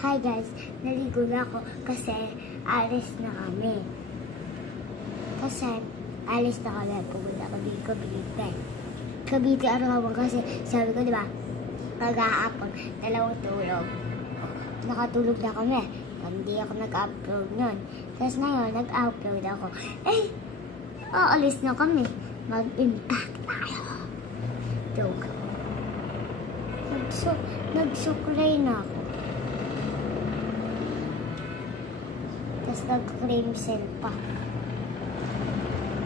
Hi guys, naligo na ako kasi alis na kami. Pupunta kami Cavite. Cavite arawan kasi sabi ko diba, mag-aapon, 2 tulog. Nakatulog na kami. Hindi ako nag-upload nun. Tapos ngayon, nag-upload ako. Aalis na kami. Mag-impact tayo. Joke. Nagsuklay na ako. Tapos nag-crimson pa.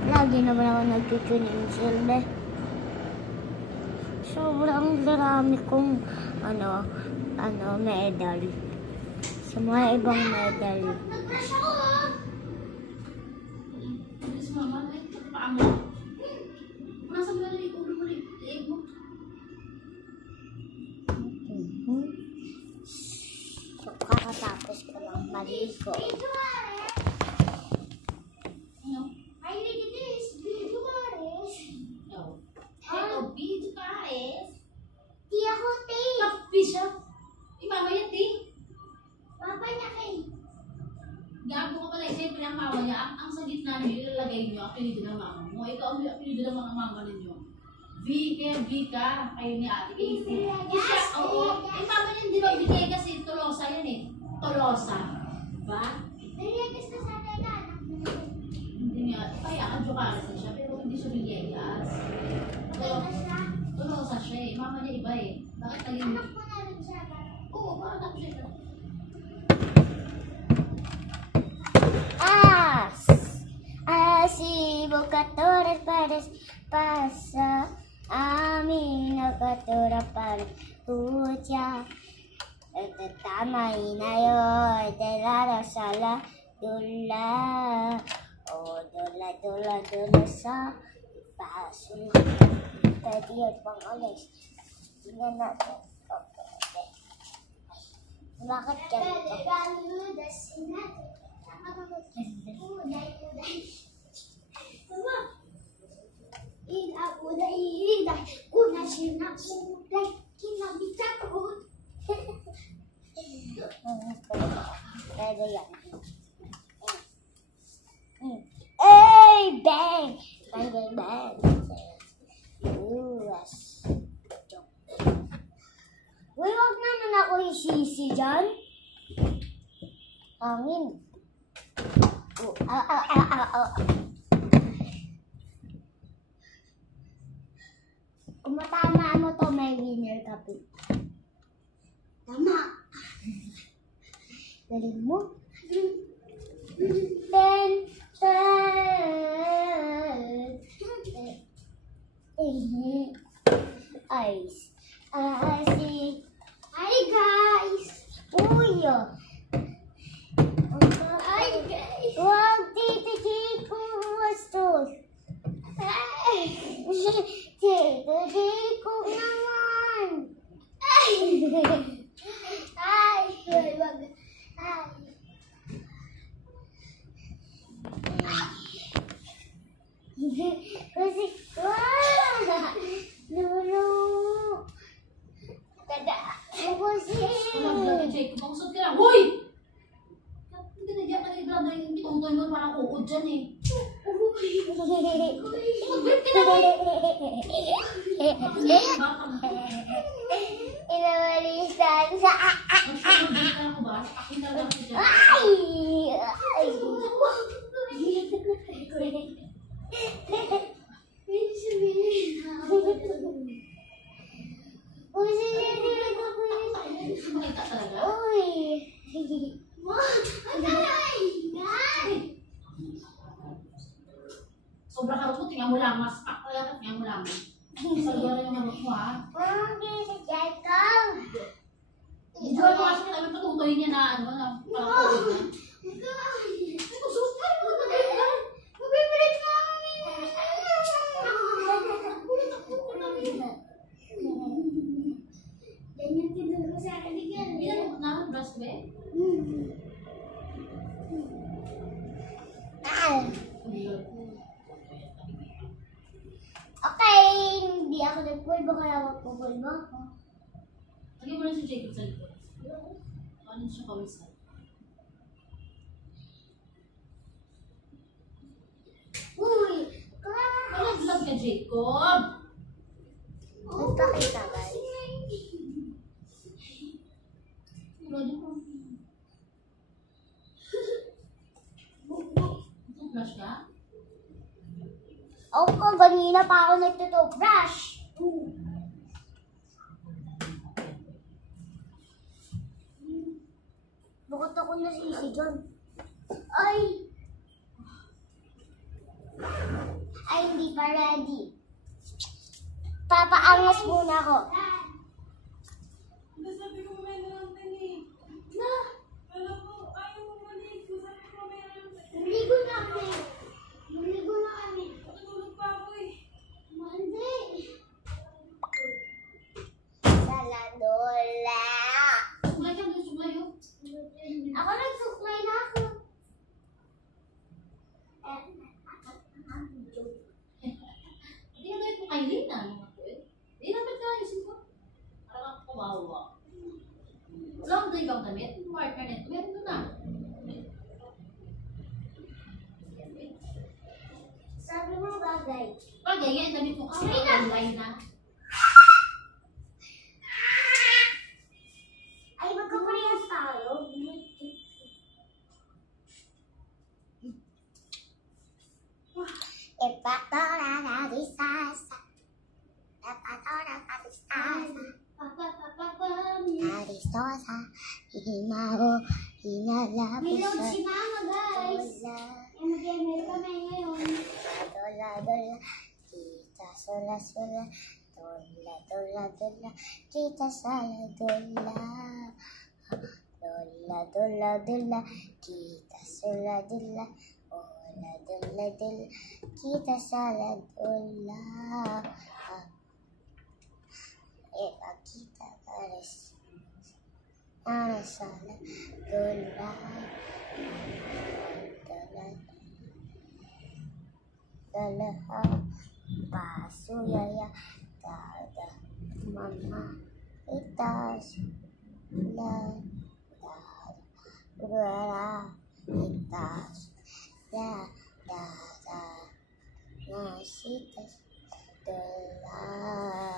Lagi naman ako nag-crimson eh. Sobrang darami kong medal. Sa mga ibang medal. So, kakatapos ko lang maligo. Gago ka pala, siyempre ang mama niya, ang sa gitna niyo, ilalagay niyo, apelido ng mama mo. Ikaw ang apelido ng mga mama ninyo. Vika, kayo ni Ate Casey. Yes! Oo. Yung mama niya hindi ba Vika kasi Tolosa yan eh. Tolosa. Ba? Nariyagas na sana yung anak mo. Hindi niya, kaya ang Jokaras na siya, pero hindi siya Villegas. Tolosa siya eh. Mama niya iba eh. Bakit naging... Anak mo na rin siya. Oo, parang anak siya. Si Bocatoras pasa amin Bocatoras para pucha tama inayo telaro sala dula dula sa paso tadi pang alis tingnan natin okay. Bakit ganito? Pero yan. Hey, bang! Bang! Yes. Uy, wag naman ako isisi dyan. Hangin. Kung matama mo to, may winner ka po. Tama. Galing mo. 10, 12. Ice. Hi guys. Uy. Hi guys. Wag titigil ko wastos. Titigil ko naman. Ay. Wag. Kasi, Lulu. Tada. Kasi. Pangsod ka lang. Hoy! Hindi na dyan ka nag-vlog na yung tutoy mo parang uod dyan eh. Mag-vlog ka na Inawalisan sa Mag-vlog ka mo ba? Akin na lang siya. Makita talaga? Sobra ka po, tingnan mo lang. Mas pakala ka, tingnan mo lang. Salga rin yung nabot mo ha. Hindi ko kasi kami patutoy niya na ano na parang COVID na. Hindi na naman brush ba eh? Okay, hindi ako nagpulbo kaya magpupulbo ako. Lagyan mo na si Jacob sa likod. Ano Ano siya pawisan? Uy! Malaglag ka, Jacob! Nagpakita, guys. Toothbrush ka? Ako, kanina pa ako nagtutubrush. Bukot ako nasisi dyan. Ay! Ay, hindi pa ready. Papaangas muna ako. Sabi ko mamaya na lang tayo eh. Na, Alam ko, ayaw mo maligo. Sabi ko mamaya na lang tayo. naligo na kami. Naligo na kami. Natulog pa ako eh. Mandi. Saladola. Suklay ka, doon suklay yun. Ako nagsuklay na ako. Hindi ka tayo po kay Lina. Hindi naman ka, isin ko. Parang ako kawawa. Wala akong tayo bang damit? Partner nito, meron doon na. Sabi mo bagay. Bagay yan, damit mo kasi Okay na. online na. Ay, magkaparehas tayo. Epatora na disasa. Epatora na disasa. Aristosa. Himao. Hinalapos. Si Mama, guys. Mag-email kami ngayon. Dola, dola. Kita, sola, sola. Dola, dola, dola. Kita, sala, dola. Dola, dola, dola. Kita, sola, dola. Ola, dola, dola. Kita, sala, dola. Eka, kita, garis. Ana, sala, dola. Dola, dola, ha. Paso, yaya. Dada, mama. Itas. La, dada. Urara. Itas. Da, da, da. Nasitas. Dola.